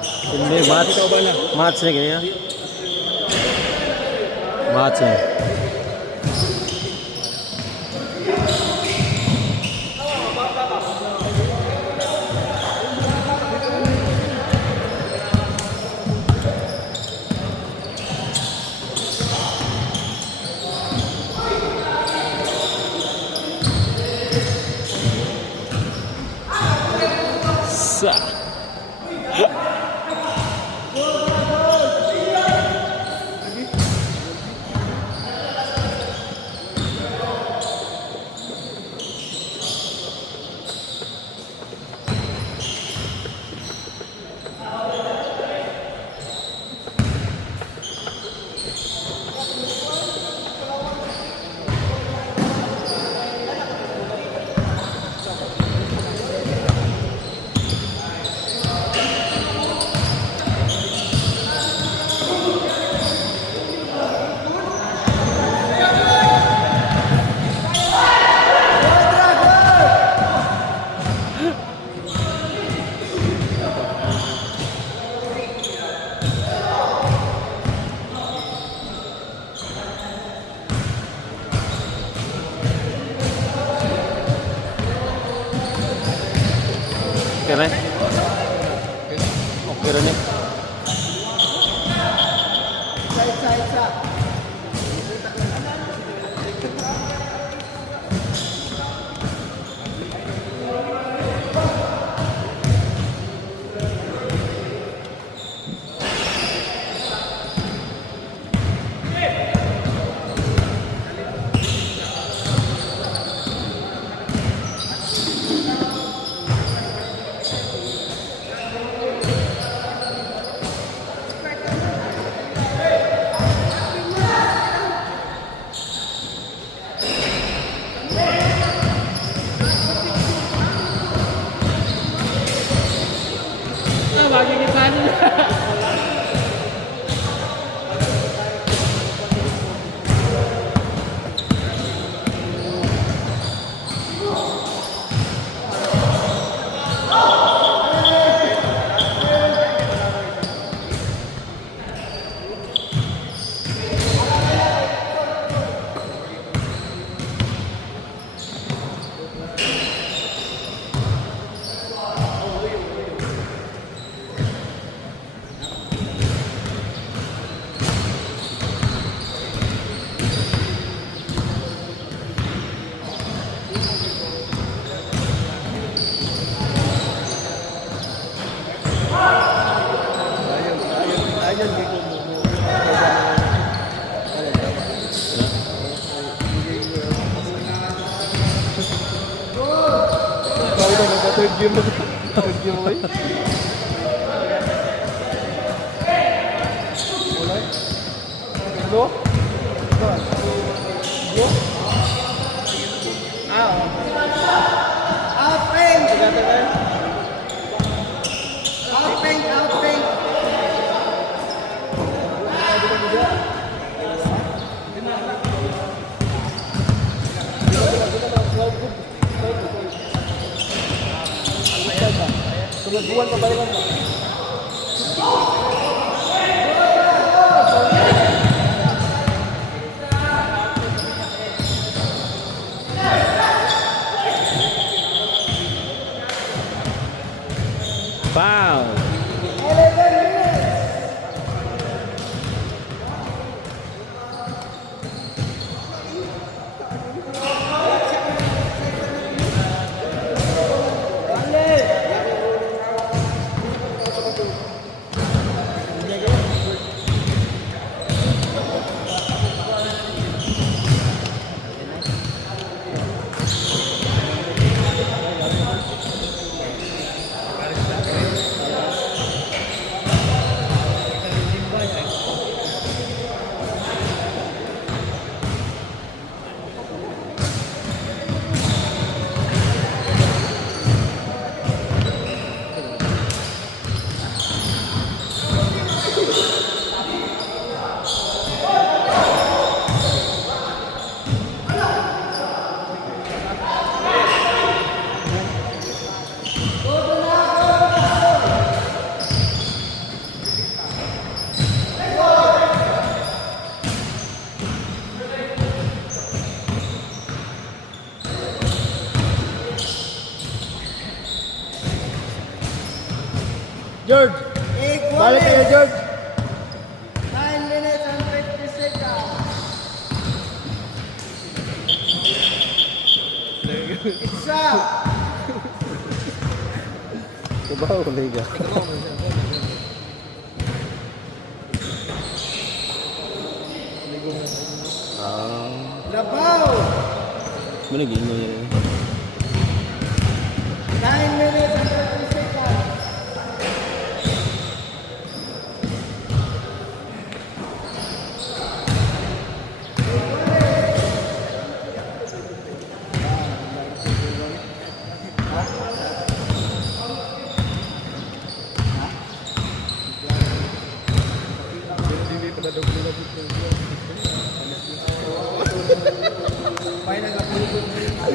Hindi, match. Match na ganyan. Match na. Sa. Okay rin. Okay rin eh. Third game mo. Third game mo eh. Go? Go? Outping! Outping! Outping! Sumaguan pa balikan mo. Foul. George! Balik kayo, George! 9 minutes and 50 seconds. It's up. Kubaw, liga. Labaw. Mana gino niya rin. 9 minutes and 30 seconds.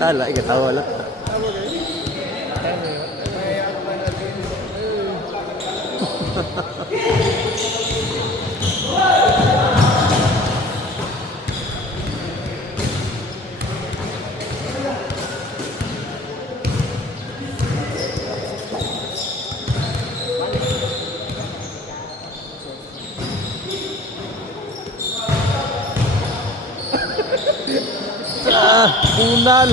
Tala, ikatawa lang. Punal!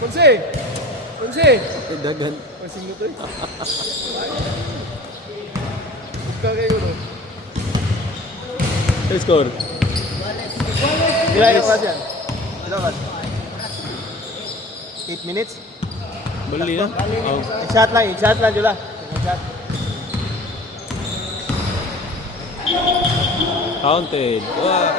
Ponse! Ponse! Dagan. Pansing mo to eh. Buka kayo no? Score. Ilan yung oras yan? Ilan oras? 8 minutes? Bali na. Oh. I-shot lang, Jula. I-shot. Counted. Wah.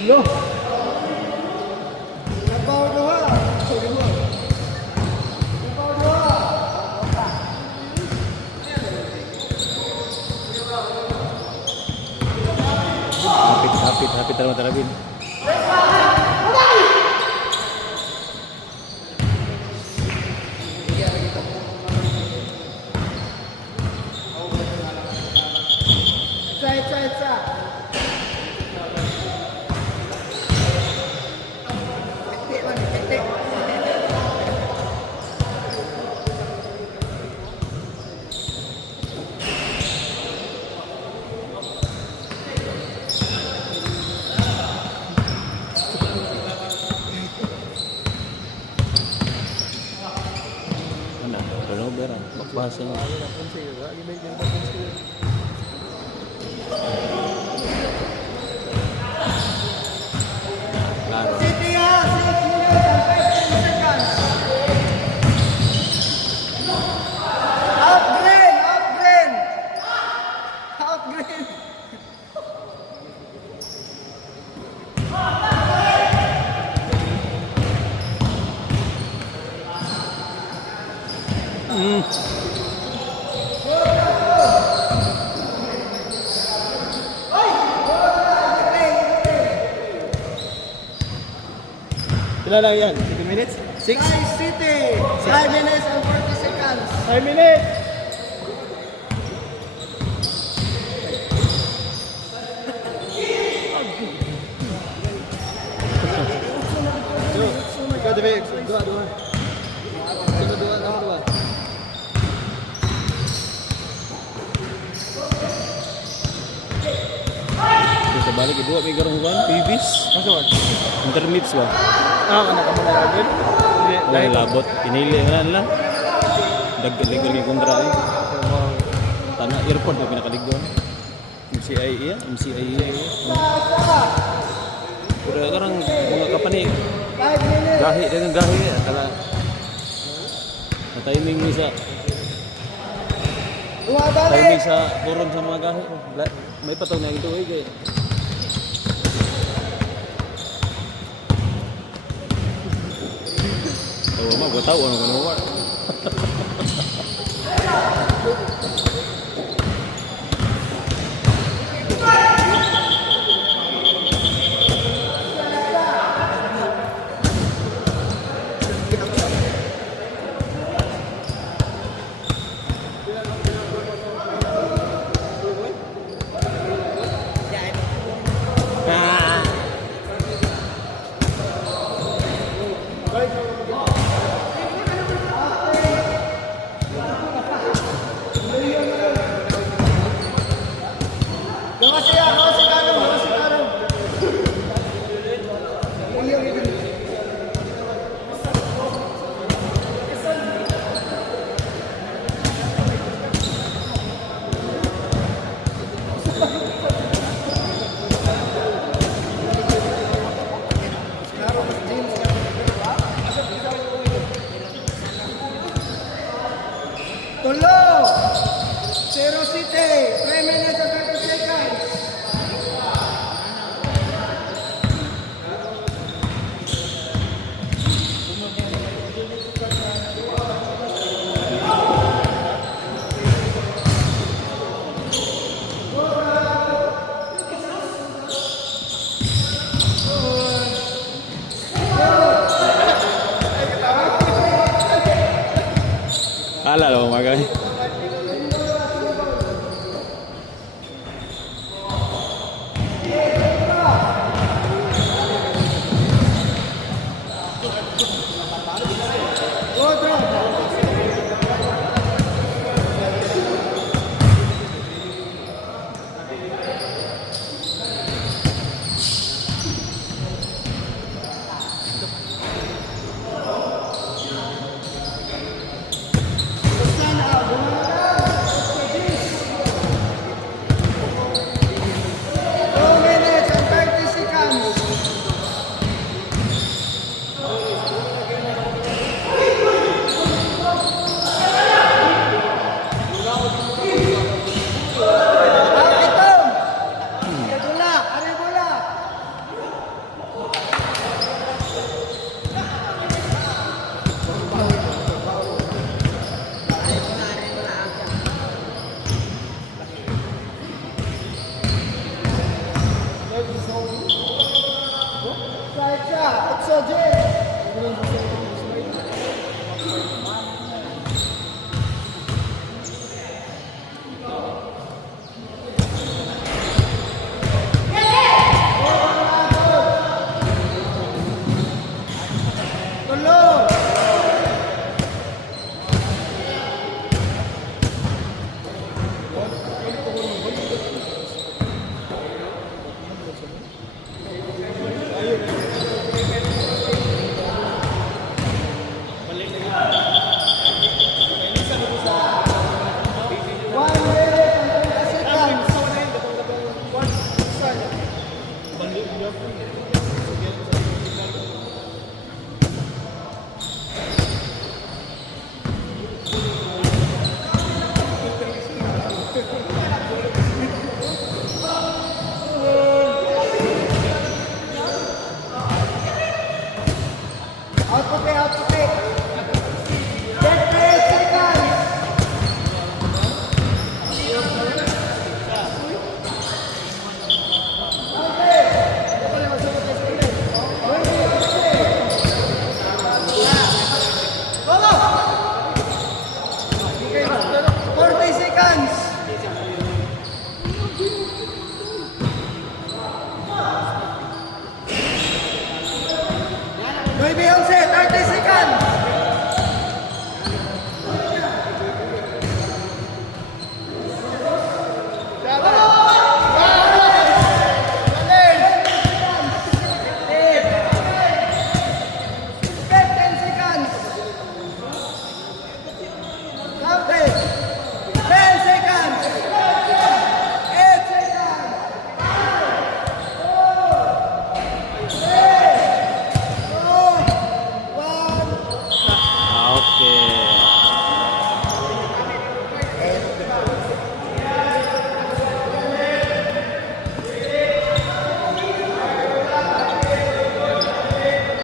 No! Labaw duha. Labaw duha. Hapit talaga tarabin. Try. Tik. Mana? Kalau berang. Bahasa ni. Ponse, lagi baik yang Ponse. Claro. City ha. 6 minutes and 15 seconds. Out green. Ilan lang yan? 7 minutes? 6? Sky City. 5 minutes and 40 seconds. 5 minutes! Ikaw, David. Dua. Dua. Bisa balik kedua may garong kan? Pibis. Masuk kan? Intermits ba? Anak kamu na lagi? Dahil labot. Pinili na lang. Dagdag yung kontra eh. Tanah airport na pinakaligon. MCI iya. Pero karang mga kapani 5 minutes. Gahi din ang gahi. Akala. Na-timing ni sa Bumabalik. timing sa turon sa mga gahi. May pataw na yung tuwig eh. Tawa mo, gataw ano ano ba? Gawa siya, gawa si Karong, gawa si Karong. Tulo! Zero City! 3 minutes and 30 seconds! Ala lo, mga gahi.